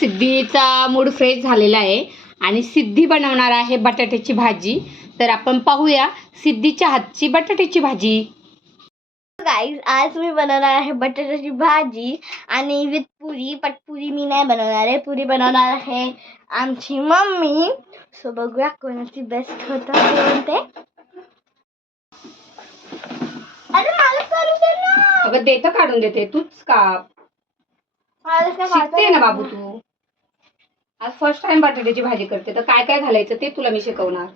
सिद्धीचा mood fresh झालेला आहे. आणि सिद्धी बनवणार आहे बटाट्याची भाजी. तर आपण पाहूया सिद्धीच्या हातची बटाट्याची भाजी. गाईज आज मी बनवणार आहे बटाट्याची भाजी. आणि विथ पुरी पण पुरी मी नाही बनवणार आहे. पुरी बनवणार आहे आमची मम्मी. सो बघूया कोणाची बेस्ट होतं ते. अरे मला करू दे ना. अगं देतं काढून देते. तूच का मला काय शिकते ना बाबू तू. आज फर्स्ट टाइम बटाट्याची भाजी करते तर काय काय घालायचं ते तुला मी शिकवणार.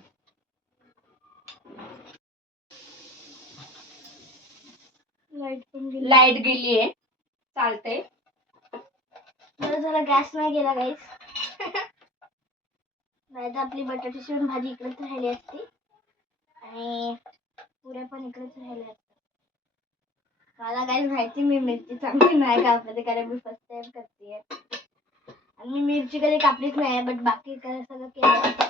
लाइट गेली. आहे. चालते झालं गॅस नाही गेला गाईज नाही तर आपली बटाट्याची पण भाजी इकडेच राहिली असती. आणि पुऱ्या पण इकडेच राहिल्या असत्या. मला काही माहिती मी मिरची चांगली नाही कापते कारण मी फर्स्ट टाइम करते मी मिरची कधी कापलीच नाही बट बाकी काय सगळं केलं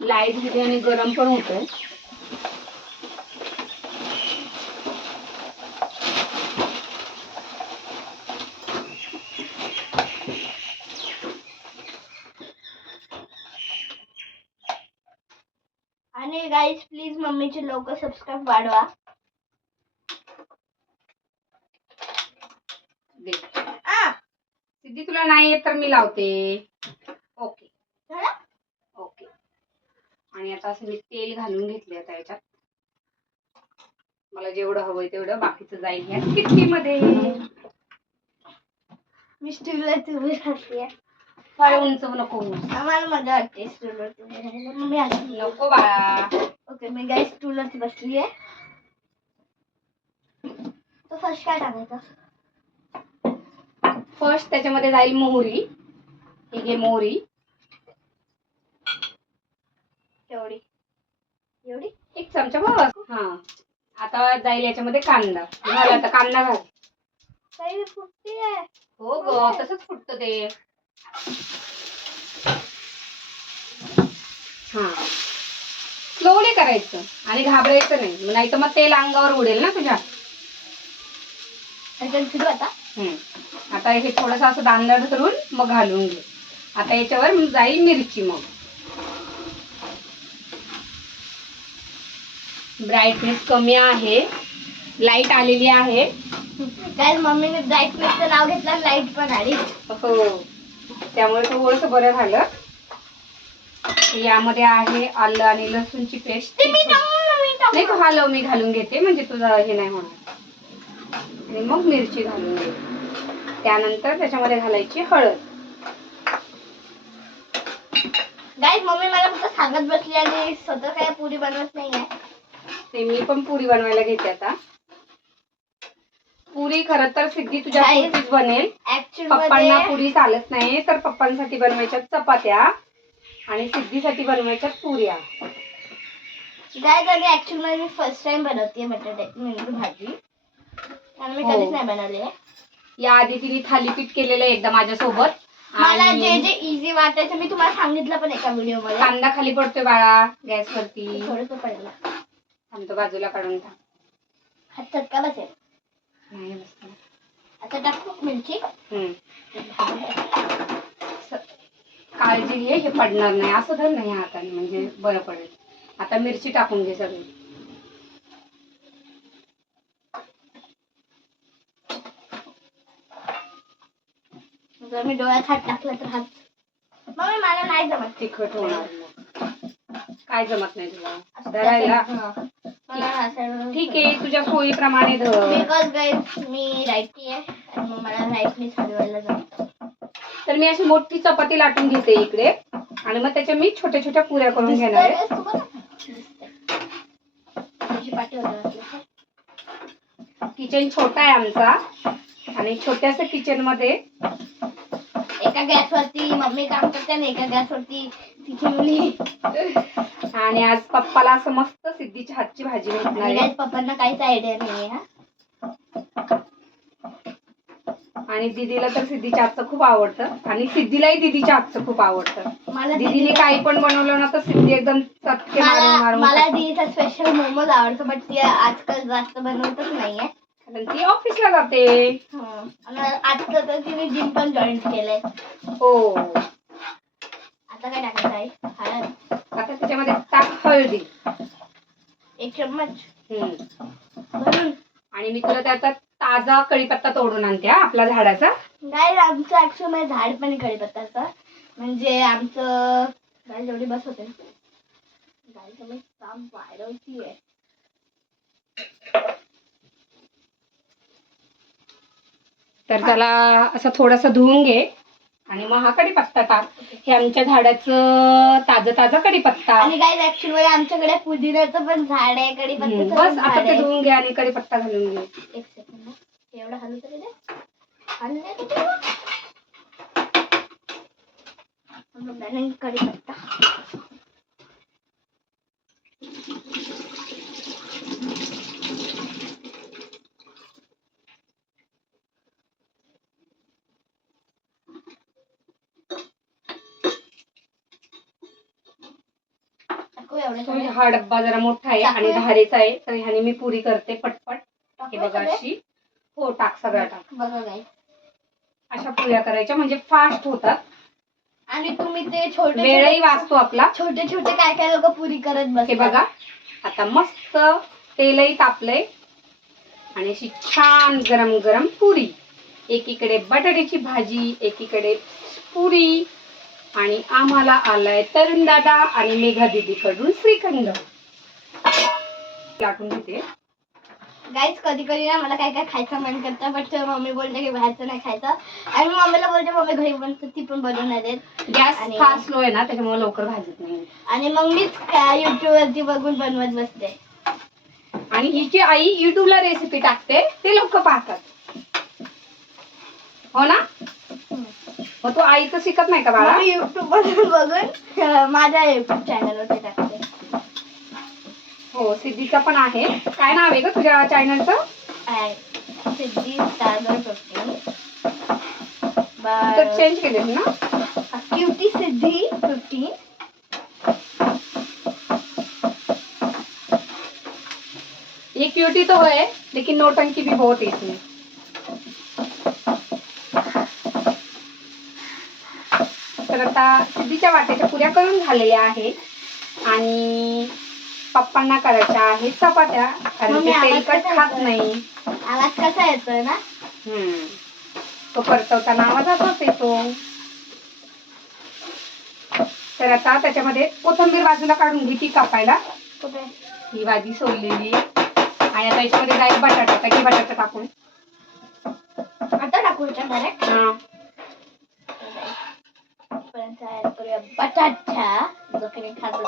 लाईट आणि गरम पण होतोय आणि गाईज प्लीज मम्मीचे लवकर सबस्क्राईब वाढवा. सिद्धी तुला नाही येत तर मी लावते. ओके? ओके. आणि आता असं मी तेल घालून घेतले आता याच्यात. मला जेवढं हवंय तेवढं बाकीचं जाईल या किटलीमध्ये मी स्टूलवरती उभी राहते फार उंच नको. आम्हाला मजा वाटते राहायला मम्मी आली. नको बाळा. ओके मी गाईस स्टूलवरती बसली आहे तर फर्स्ट काय टाकायचं? फर्स्ट त्याच्यामध्ये जाईल मोहरी. ही घे मोहरी. एवढी. एवढी? एक चमचा बस. हा. आता जाईल याच्यामध्ये कांदा. घाल आता कांदा घाल. काही फुटती हो ग तसंच फुटत ते. हा. स्लोली करायचं. आणि घाबरायचं नाही. नाही तर मग तेल अंगावर उडेल ना तुझ्या. आता. हे थोडस असं दांडा धरून मग घालून घे. आता याच्यावर जाईल मिरची मग. ब्राईटनेस कमी आहे. लाइट आलेली आहे. काय मम्मीने ब्राईटनेसचं नाव घेतलं लाइट पण आली. हो. त्यामुळे थोडस बरं झालं. यामध्ये आहे आलं आणि लसूणची पेस्ट. ते. नाही तू हलव मी घालून घेते म्हणजे तुझं हे नाही होणार. आणि मग मिरची घालून घे. त्यानंतर त्याच्यामध्ये घालायची हळद. गाईज मम्मी मला फक्त सांगत बसली आणि स्वतः काय पुरी बनवत नाही ते मी पण पुरी बनवायला घेते आता. पुरी खरं तर सिद्धी तुझ्या. पुरतीच बनेल. पप्पांना पुरी चालत नाही तर पप्पांसाठी बनवायच्या चपात्या आणि सिद्धीसाठी बनवायच्या पुऱ्या. गाईज आणि ऍक्च्युअलमध्ये मी फर्स्ट टाइम बनवते मेंदू भाजी. आणि मी हो. कधीच नाही बनवली. आहे याआधी तिने थालीपीठ केलेलं आहे एकदा माझ्यासोबत. मला आणि जे जे इझी वाटायचं मी तुम्हाला सांगितलं पण एका व्हिडिओमध्ये कांदा खाली पडतोय बाळा गॅसवरती. थोडस पडलं. थांबतो बाजूला काढून टाक. हात चटका बसेल. स- काळजी घे हे पडणार नाही. असं धर नाही हाताने म्हणजे बरं पडेल. आता मिरची टाकून घे सगळी. जर मी डोळ्यात हात टाकला तर हात मग मला नाही जमत. तिखट होणार. काय जमत नाही तुला? धरायला? ठीक आहे तुझ्या सोयीप्रमाणे धर. बिकॉज गाईज मी राईटी आहे आणि मग मला राईटनीच हलवायला जमत तर मी अशी मोठी चपाती लाटून घेते इकडे. आणि मग त्याच्या मी छोट्या छोट्या पुऱ्या करून घेणार आहे. किचन छोटा आहे आमचा. आणि छोट्याशा किचनमध्ये एका गॅसवरती मम्मी काम करते आणि एका गॅसवरती तिची मुली आणि आज पप्पाला असं मस्त सिद्धीच्या हातची भाजी भेटणार आहे. पप्पांना काहीच आयडिया नाहीये हा. आणि दीदीला तर सिद्धीच्या हातचं खूप आवडतं. आणि सिद्धीलाही दीदीच्या हातचं खूप आवडतं. मला दीदीने दीदी काही पण बनवलं ना तर सिद्धी एकदम चटके मारून मला मारून मला खाते. दीदीचा स्पेशल मोमोज आवडतो बट ती आजकाल जास्त बनवतच नाहीये. कारण ती ऑफिसला जाते. हं. आणि आजकाल तर तिने जिम पण जॉईन केलंय. हो. आता काय टाकायचं आहे हळद. आता त्याच्यामध्ये टाक हळदी. एक चम्मच. हम्म. भरून आणि मी तुला त्याचा ताजा कढीपत्ता तोडून आणते हा आपल्या झाडाचा. गाय आमचं ऍक्च्युअली झाड पण आहे कढीपत्त्याचं म्हणजे आमचं गाय जेवढी बस होते गाय तुम्ही काम वाढवती आहे. तर त्याला असं थोडंसं धुवून घे. आणि मग हा कढीपत्ता टाक. हे आमच्या झाडाचं ताजं ताजा कढीपत्ता. आणि गाय ऍक्च्युअली आमच्याकडे पुदिन्याचं पण झाड आहे हम्म, कढीपत्त्याचं बस आता ते धुवून घे आणि कढीपत्ता घालून घे. एक सेकंड एवढं हलू तरी दे. त्याने कढीपत्ता. हा डब्बा जरा मोठा आहे आणि? धारेचा आहे तर ह्याने मी पुरी करते पटपट. हे बघा? अशी. हो टाक सगळं टाक. बघा अशा पुऱ्या करायच्या म्हणजे फास्ट होतात. आणि तुम्ही ते छोटे वेळही वाचतो आपला. छोटे छोटे काय काय लोक पुरी करत हे बसतात? बघा आता मस्त तेलही तापलंय. आणि अशी छान गरम गरम पुरी. एकीकडे बटाट्याची भाजी एकीकडे पुरी. आणि आम्हाला आलाय तरुण दादा आणि मेघा दीदीकडून श्रीखंड लाटून घेते. गाईच कधी कधी ना मला काय काय खायचं मन करतं बट मम्मी बोलते की बाहेरचं नाही खायचं. आणि मम्मीला बोलते मम्मी घरी बनतं ती पण बनवून नाही देत. गॅस आणि- फास्ट स्लो आहे ना त्याच्यामुळे लवकर भाजत नाही. आणि मग मीच युट्यूब वरती बघून बनवत बसते. आणि हिची आई युट्यूबला रेसिपी टाकते ते लोक पाहतात. हो ना? मग तू आईचं शिकत नाही का बाळा? युट्यूब वरून बघून अं, माझ्या युट्यूब चॅनलवरती टाकते. हो सिद्धीचा पण आहे. काय नाव आहे ग तुझ्या चॅनलचं आणि सिद्धी सागर फिफ्टीन तर चेंज केले ना? क्युटी सिद्धी फिफ्टीन ये क्यूटी तो है लेकिन नोटंकी भी बहुत है। इसमें तर आता सिद्धीच्या वाट्याच्या पुऱ्या करून झालेल्या आहेत. आणि पप्पांना करायच्या आहेत चपात्या. कारण ते तेलकट खात? नाही. आवाज कसा येतोय ना? हम्म. तो परतवताना आवाज असाच येतो. तर आता त्याच्यामध्ये कोथंबीर बाजूला काढून घे ती कापायला. ही भाजी सोडलेली आणि आता याच्यामध्ये जाईल बटाटा घे बटाटा टाकून. आता टाकू याच्या डायरेक्ट हा. पर्यंत ऍड करूया बटाटा जो की मी खात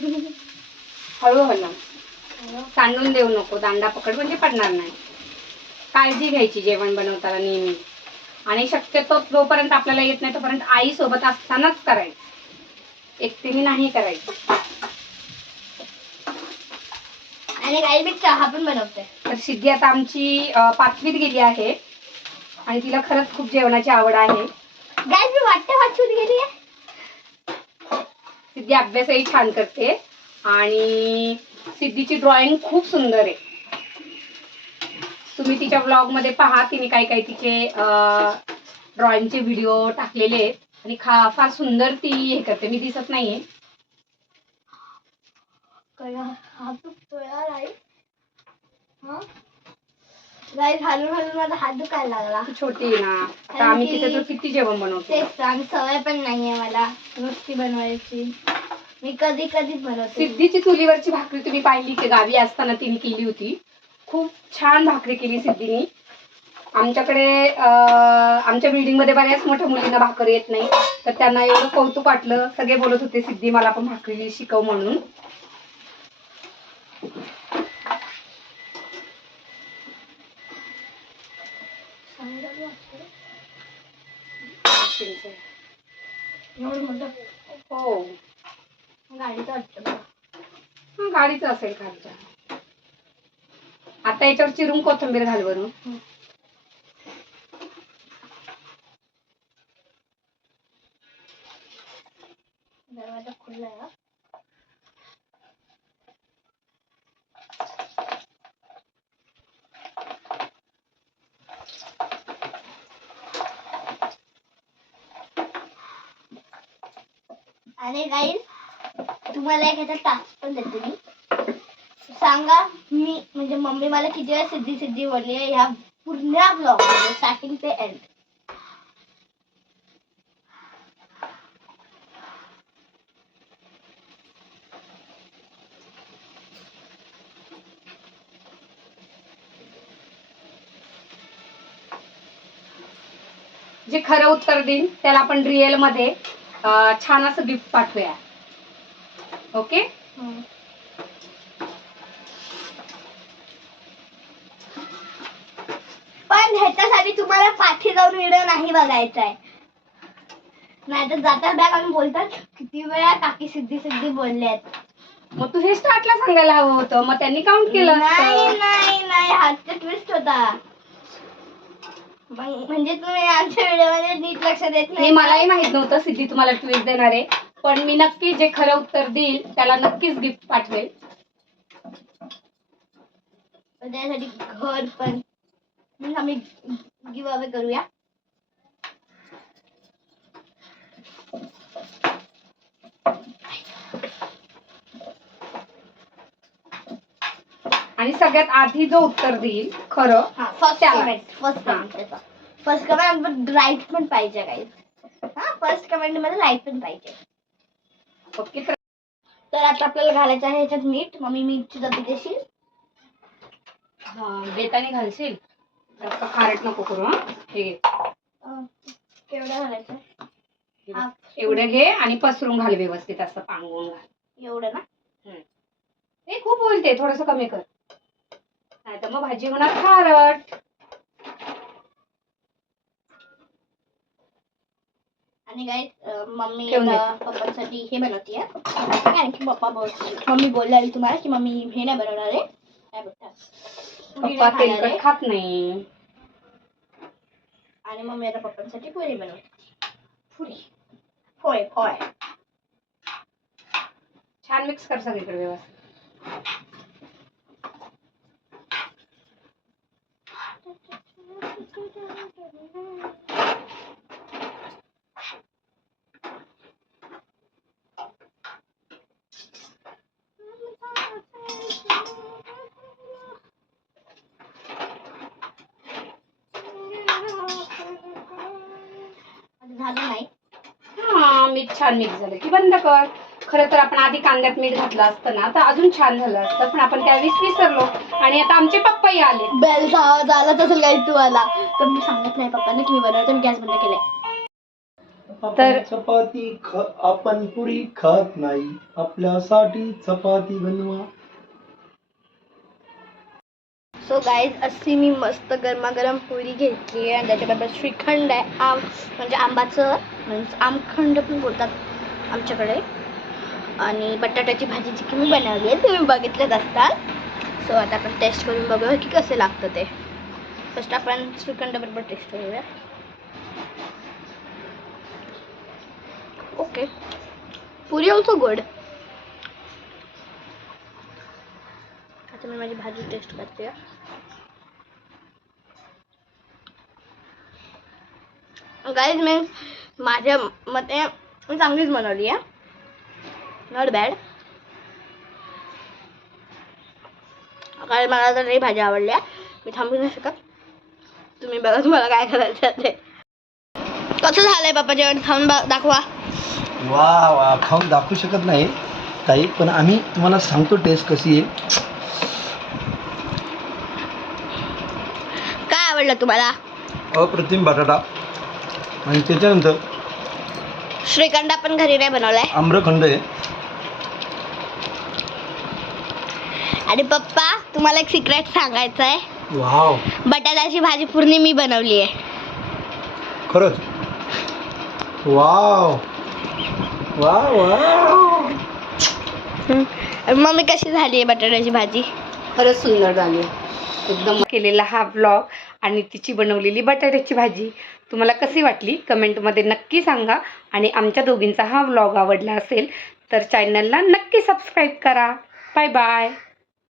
असलेला हळूहळू. सांडून देऊ नको दांडा पकड म्हणजे पडणार नाही. काळजी घ्यायची जेवण बनवताना नेहमी. आणि शक्यतो जोपर्यंत आपल्याला येत नाही तोपर्यंत आई सोबत असतानाच करायचं. एकटीने नाही करायचं. आणि काही मी चहा पण बनवते. तर सिद्धी आता आमची पाचवीत गेली आहे. आणि तिला खरंच खूप जेवणाची आवड आहे. गाय मी वाटते वाचून गेली सिद्धी अभ्यासही छान करते. आणि सिद्धीची ड्रॉइंग खूप सुंदर आहे. तुम्ही तिच्या ब्लॉगमध्ये पहा तिने काही काही तिचे ड्रॉइंगचे व्हिडिओ टाकलेले आहेत. आणि खा फार सुंदर ती हे करते. मी दिसत नाहीये. हात दुखतोय गाय घालून घालून माझा हात दुखायला लागला. ती छोटी आहे ना. आता आम्ही तिथे तर किती जेवण बनवतो. तेच आणि सवय पण नाहीये मला. नुसती बनवायची. मी कधी कधीच बनवते सिद्धीची चुलीवरची भाकरी तुम्ही पाहिली की गावी असताना तिने केली होती. खूप छान भाकरी केली सिद्धीने. आमच्याकडे अं, आमच्या बिल्डिंगमध्ये बऱ्याच मोठ्या मुलींना भाकर येत नाही. तर त्यांना एवढं कौतुक वाटलं. सगळे बोलत होते सिद्धी मला पण भाकरी शिकव म्हणून. चिंच. एवढं मोठं? हो. गाडीचं. हा गाडीचं असेल खालच्या. आता याच्यावर चिरून कोथिंबीर घाल वरून. दरवाजा खुला आहे आणि गाईज तुम्हाला एक ह्याचा टास्क पण देते मी. सांगा मी म्हणजे मम्मी मला किती वेळा सिद्धी सिद्धी बोलली आहे ह्या पूर्ण ब्लॉग स्टार्टिंग ते एंड जे खरं उत्तर देईन त्याला आपण रिअलमध्ये छान असं गिफ्ट पाठवूया. ओके? पण ह्याच्यासाठी तुम्हाला पाठी जाऊन व्हिडिओ नाही बघायचा आहे. नाहीतर जातात बॅग आणि बोलतात किती वेळा काकी सिद्धी सिद्धी बोलले आहेत मग तू हे स्टार्टला सांगायला हवं होतं. मग त्यांनी काउंट केलं नाही असतं. नाही नाही. हातचा ट्विस्ट होता. म्हणजे तुम्ही आमच्या व्हिडिओमध्ये नीट लक्ष देत हे नाही मलाही माहीत नव्हतं सिद्धी तुम्हाला ट्विस्ट देणार आहे. पण मी नक्की जे खरं उत्तर देईल त्याला नक्कीच गिफ्ट पाठवेल. पण त्यासाठी घर पण. आम्ही गिव्ह अवे करूया. आणि सगळ्यात आधी जो उत्तर देईल खरं फर्स्ट त्याला. कमेंट फर्स्ट हा. कमेंट त्याचा फर्स्ट कमेंट राईट पण पाहिजे काही हा फर्स्ट कमेंटमध्ये राईट पण पाहिजे. ओके तर तर आता आपल्याला घालायचं आहे ह्याच्यात मीठ. मम्मी मीठची डबी देशील? हा, बेताने घालशील? जास्त खारट नको करू हा. हे घे. अं, केवढं घालायचं? हे हा. एवढं घे आणि पसरून घाल व्यवस्थित असं पांगवून घाल. एवढं ना? हे खूप बोलते थोडस कमी कर. नाही तर मग भाजी होणार खारट. आणि काय मम्मी पप्पांसाठी हे बनवतीये कारण की पप्पा बोल मम्मी बोलली तुम्हाला की मम्मी हे नाही बनवणार आहे. काय पप्पा. तेलकट खात नाही. आणि मम्मी आता पप्पांसाठी पुरी बनवते. पुरी. होय होय. छान मिक्स कर सगळीकडे व्यवस्थित. झालं नाही. हा मीठ छान मिक्स झालं. की बंद कर. खरं तर आपण आधी कांद्यात मीठ घातलं असतं ना तर अजून छान झालं असतं. पण आपण त्यावेळेस विसरलो. आणि आता आमचे पप्पाही आले. बेलचा आवाज आलाच असेल काही तू आला तर मी सांगत नाही पप्पांना की मी बनवते मी गॅस बंद केलाय. तर- चपाती ख आपण पुरी खात नाही. आपल्यासाठी चपाती बनवा. सो गाईज अशी मी मस्त गरमागरम पुरी घेतली आहे आणि त्याच्याबरोबर श्रीखंड आहे. आम म्हणजे आंबाचं म्हणजे आमखंड पण बोलतात आमच्याकडे. आणि बटाट्याची भाजी जी की मी बनवली आहे. तुम्ही बघितलंच असताल. सो आता आपण टेस्ट करून बघूया की कसं लागतं ते फ़र्स्ट आपण श्रीखंड बरोबर टेस्ट करूया ओके पुरी ऑल्सो गुड आता मी माझी भाजी टेस्ट करते गाईज मी माझ्या मते चांगलीच बनवली आहे. नॉट बॅड कारण मला तर नाही भाजी आवडल्या. मी थांबू नाही शकत. तुम्ही बघा तुम्हाला काय करायचं ते. कसं झालंय पप्पा जेवण? खाऊन बा- दाखवा. वा वा. खाऊन दाखवू शकत नाही. ताई पण आम्ही तुम्हाला सांगतो टेस्ट कशी आहे. काय आवडलं तुम्हाला? अप्रतिम बटाटा. आणि त्याच्यानंतर श्रीखंड आपण घरी नाही बनवलाय. आम्रखंड आहे. आणि पप्पा तुम्हाला एक सिक्रेट सांगायचं आहे वाव. बटाट्याची भाजी पूर्ण मी बनवली आहे. खरंच? वाव. Wow wow. मम्मी कशी झाली आहे बटाट्याची भाजी? खरंच सुंदर झाली एकदम केलेला हा व्लॉग आणि तिची बनवलेली बटाट्याची भाजी. तुम्हाला कशी वाटली? कमेंटमध्ये नक्की सांगा. आणि आमच्या दोघींचा हा व्लॉग आवडला असेल तर चॅनलला नक्की सबस्क्राईब करा. Bye bye